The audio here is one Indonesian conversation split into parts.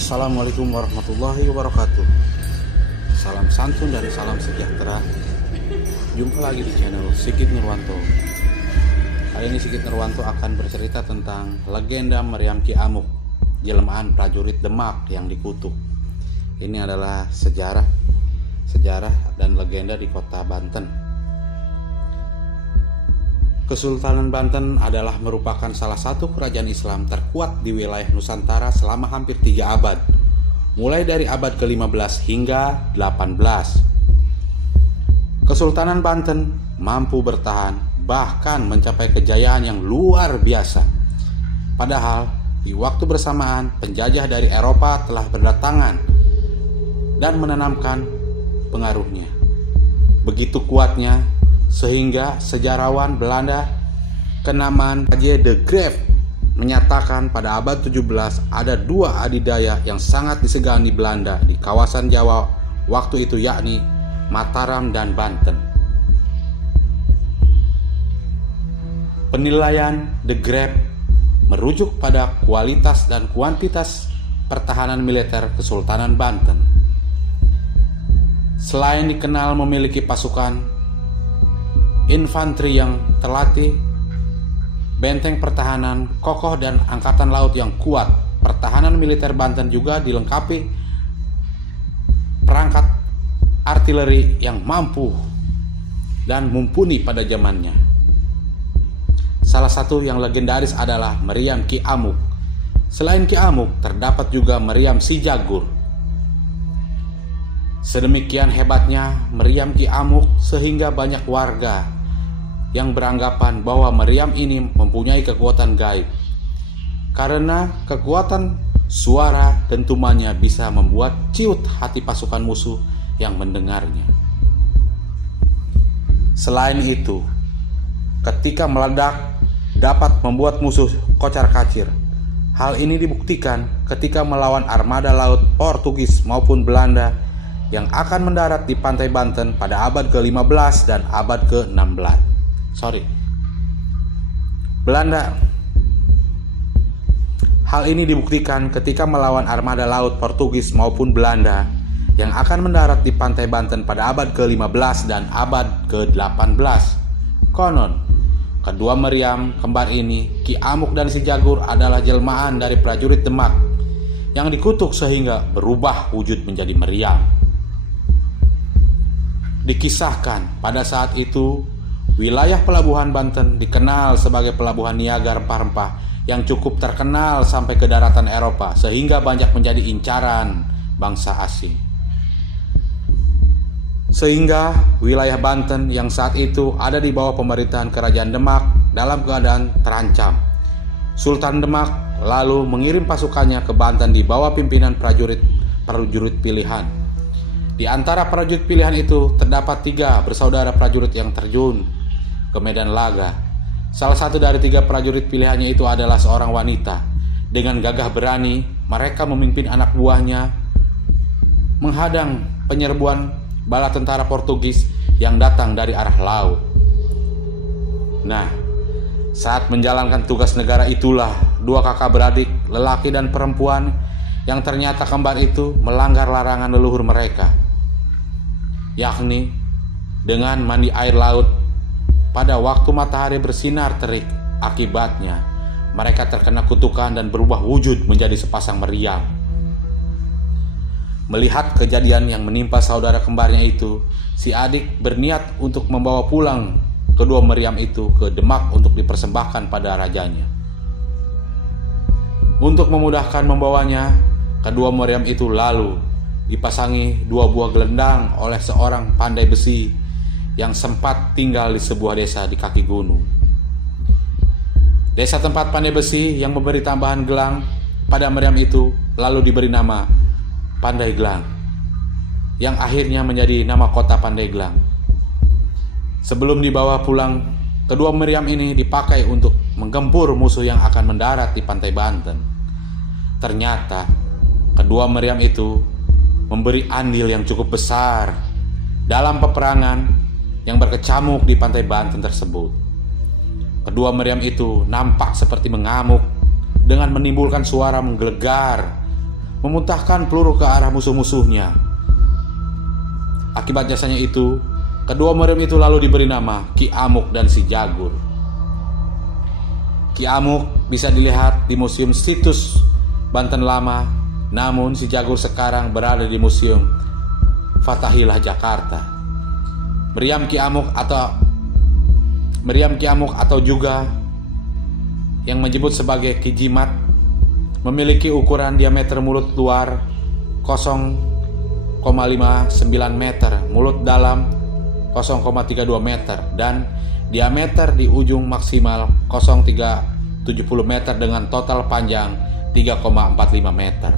Assalamualaikum warahmatullahi wabarakatuh. Salam santun dari salam sejahtera. Jumpa lagi di channel Sigit Nurwanto. Kali ini Sigit Nurwanto akan bercerita tentang legenda Meriam Ki Amuk, jelmaan prajurit Demak yang dikutuk. Ini adalah sejarah dan legenda di kota Banten. Kesultanan Banten adalah merupakan salah satu kerajaan Islam terkuat di wilayah Nusantara selama hampir 3 abad, mulai dari abad ke-15 hingga 18. Kesultanan Banten mampu bertahan, bahkan mencapai kejayaan yang luar biasa. Padahal, di waktu bersamaan, penjajah dari Eropa telah berdatangan dan menanamkan pengaruhnya. Begitu kuatnya, sehingga sejarawan Belanda kenamaan J. de Graaf menyatakan pada abad 17 ada 2 adidaya yang sangat disegani Belanda di kawasan Jawa waktu itu, yakni Mataram dan Banten. Penilaian de Graaf merujuk pada kualitas dan kuantitas pertahanan militer Kesultanan Banten. Selain dikenal memiliki pasukan infanteri yang terlatih, benteng pertahanan kokoh, dan angkatan laut yang kuat, pertahanan militer Banten juga dilengkapi perangkat artileri yang mampu dan mumpuni pada zamannya. Salah satu yang legendaris adalah Meriam Ki Amuk. Selain Ki Amuk, terdapat juga Meriam Si Jagur. Sedemikian hebatnya Meriam Ki Amuk sehingga banyak warga yang beranggapan bahwa meriam ini mempunyai kekuatan gaib, karena kekuatan suara dentumannya bisa membuat ciut hati pasukan musuh yang mendengarnya. Selain itu, ketika meledak dapat membuat musuh kocar-kacir. Hal ini dibuktikan ketika melawan armada laut Portugis maupun Belanda yang akan mendarat di pantai Banten pada abad ke-15 dan abad ke-16. Belanda. Hal ini dibuktikan ketika melawan armada laut Portugis maupun Belanda yang akan mendarat di pantai Banten pada abad ke-15 dan abad ke-18. Konon, kedua meriam kembar ini, Ki Amuk dan Si Jagur, adalah jelmaan dari prajurit Demak yang dikutuk sehingga berubah wujud menjadi meriam. Dikisahkan pada saat itu wilayah pelabuhan Banten dikenal sebagai pelabuhan niaga rempah-rempah yang cukup terkenal sampai ke daratan Eropa, sehingga banyak menjadi incaran bangsa asing. Sehingga wilayah Banten yang saat itu ada di bawah pemerintahan Kerajaan Demak dalam keadaan terancam. Sultan Demak lalu mengirim pasukannya ke Banten di bawah pimpinan prajurit pilihan. Di antara prajurit pilihan itu terdapat 3 bersaudara prajurit yang terjun ke medan laga. Salah satu dari 3 prajurit pilihannya itu adalah seorang wanita. Dengan gagah berani, mereka memimpin anak buahnya menghadang penyerbuan bala tentara Portugis yang datang dari arah laut. Nah, saat menjalankan tugas negara itulah 2 kakak beradik, lelaki dan perempuan, yang ternyata kembar itu melanggar larangan leluhur mereka, yakni dengan mandi air laut pada waktu matahari bersinar terik. Akibatnya mereka terkena kutukan dan berubah wujud menjadi sepasang meriam. Melihat kejadian yang menimpa saudara kembarnya itu, si adik berniat untuk membawa pulang kedua meriam itu ke Demak untuk dipersembahkan pada rajanya. Untuk memudahkan membawanya, kedua meriam itu lalu dipasangi 2 buah gelendang oleh seorang pandai besi yang sempat tinggal di sebuah desa di kaki gunung. Desa tempat pandai besi yang memberi tambahan gelang pada meriam itu lalu diberi nama Pandeglang, yang akhirnya menjadi nama kota Pandeglang. Sebelum dibawa pulang, kedua meriam ini dipakai untuk menggempur musuh yang akan mendarat di pantai Banten. Ternyata kedua meriam itu memberi andil yang cukup besar dalam peperangan yang berkecamuk di pantai Banten tersebut. Kedua meriam itu nampak seperti mengamuk dengan menimbulkan suara menggelegar memuntahkan peluru ke arah musuh-musuhnya. Akibat jasanya itu, kedua meriam itu lalu diberi nama Ki Amuk dan Si Jagur. Ki Amuk bisa dilihat di Museum Situs Banten Lama, namun Si Jagur sekarang berada di Museum Fathahillah Jakarta. Meriam Ki Amuk atau juga yang menyebut sebagai Ki Jimat memiliki ukuran diameter mulut luar 0,59 meter, mulut dalam 0,32 meter, dan diameter di ujung maksimal 0,370 meter dengan total panjang 3,45 meter.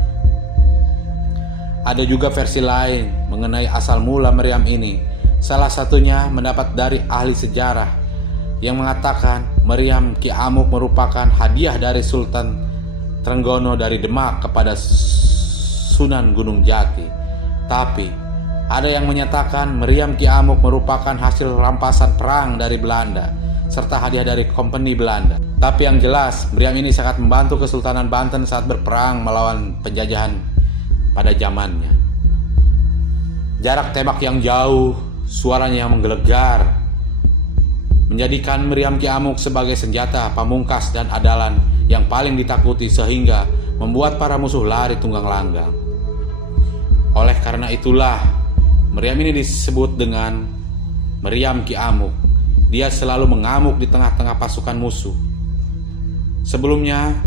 Ada juga versi lain mengenai asal mula meriam ini. Salah satunya mendapat dari ahli sejarah yang mengatakan meriam Ki Amuk merupakan hadiah dari Sultan Trenggono dari Demak kepada Sunan Gunung Jati. Tapi ada yang menyatakan meriam Ki Amuk merupakan hasil rampasan perang dari Belanda serta hadiah dari Kompeni Belanda. Tapi yang jelas meriam ini sangat membantu Kesultanan Banten saat berperang melawan penjajahan pada zamannya. Jarak tembak yang jauh, suaranya yang menggelegar, menjadikan meriam Ki Amuk sebagai senjata pamungkas dan andalan yang paling ditakuti sehingga membuat para musuh lari tunggang langgang. Oleh karena itulah meriam ini disebut dengan meriam Ki Amuk. Dia selalu mengamuk di tengah-tengah pasukan musuh. Sebelumnya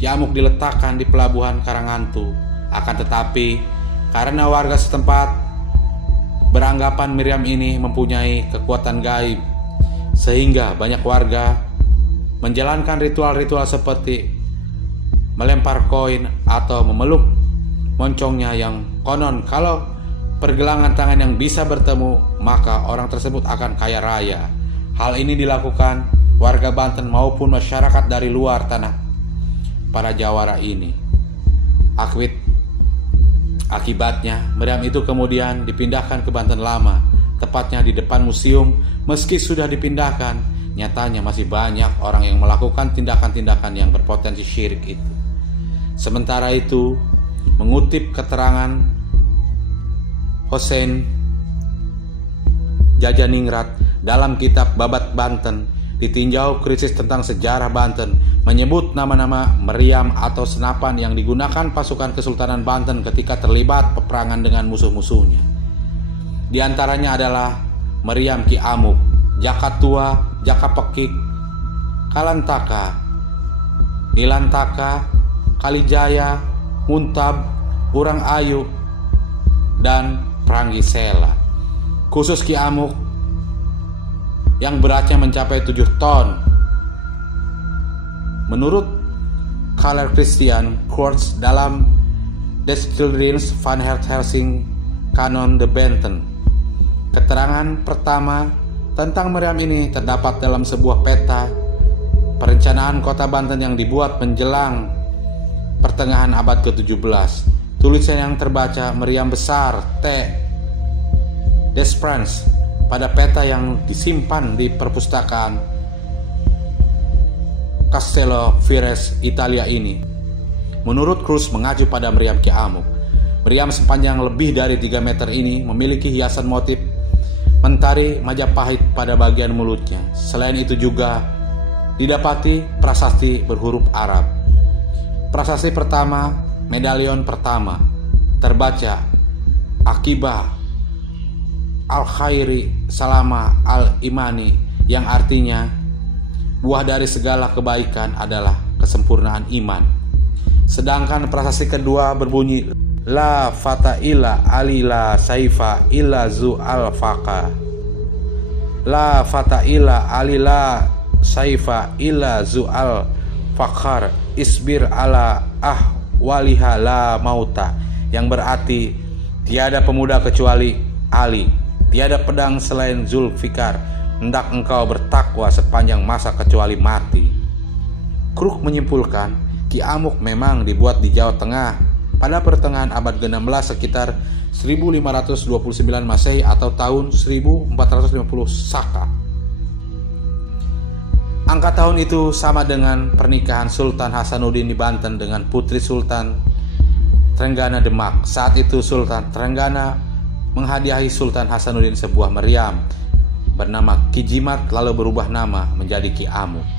Ki Amuk diletakkan di pelabuhan Karangantu. Akan tetapi karena warga setempat beranggapan meriam ini mempunyai kekuatan gaib, sehingga banyak warga menjalankan ritual-ritual seperti melempar koin atau memeluk moncongnya yang konon kalau pergelangan tangan yang bisa bertemu maka orang tersebut akan kaya raya. Hal ini dilakukan warga Banten maupun masyarakat dari luar tanah para jawara ini. Akibatnya meriam itu kemudian dipindahkan ke Banten Lama, tepatnya di depan museum. Meski sudah dipindahkan, nyatanya masih banyak orang yang melakukan tindakan-tindakan yang berpotensi syirik itu. Sementara itu, mengutip keterangan Hossein Jajaningrat dalam kitab Babat Banten, ditinjau krisis tentang sejarah Banten, menyebut nama-nama meriam atau senapan yang digunakan pasukan Kesultanan Banten ketika terlibat peperangan dengan musuh-musuhnya. Di antaranya adalah meriam Ki Amuk, Jakatua, Jakapekik, Kalantaka, Nilantaka, Kalijaya, Muntab, Urang Ayu, dan Pranggisela. Khusus Ki Amuk yang beratnya mencapai 7 ton. Menurut Karl Christian Kurz dalam Des Schilderings van het Hersing Kanon de Banten, keterangan pertama tentang meriam ini terdapat dalam sebuah peta perencanaan kota Banten yang dibuat menjelang pertengahan abad ke-17. Tulisan yang terbaca meriam besar T. Desprance pada peta yang disimpan di perpustakaan Castello Firenze, Italia ini. Menurut Cruz mengacu pada meriam Ki Amuk. Meriam sepanjang lebih dari 3 meter ini memiliki hiasan motif mentari Majapahit pada bagian mulutnya. Selain itu juga didapati prasasti berhuruf Arab. Prasasti pertama, medalion pertama, terbaca Akibah Al-Khairi Salama Al-Imani, yang artinya buah dari segala kebaikan adalah kesempurnaan iman. Sedangkan prasasti kedua berbunyi La fata illa alila saifa illa zu al-faqa. La fata illa alila saifa illa zu al-faqar isbir ala waliha la mauta, yang berarti tiada pemuda kecuali Ali, tiada pedang selain Zulfikar, hendak engkau bertakwa sepanjang masa kecuali mati. Kruk menyimpulkan Ki Amuk memang dibuat di Jawa Tengah pada pertengahan abad ke-16 sekitar 1529 Masehi atau tahun 1450 Saka. Angka tahun itu sama dengan pernikahan Sultan Hasanuddin di Banten dengan putri Sultan Trenggana Demak. Saat itu Sultan Trenggana menghadiahi Sultan Hasanuddin sebuah meriam bernama Ki Jimat, lalu berubah nama menjadi Ki Amu.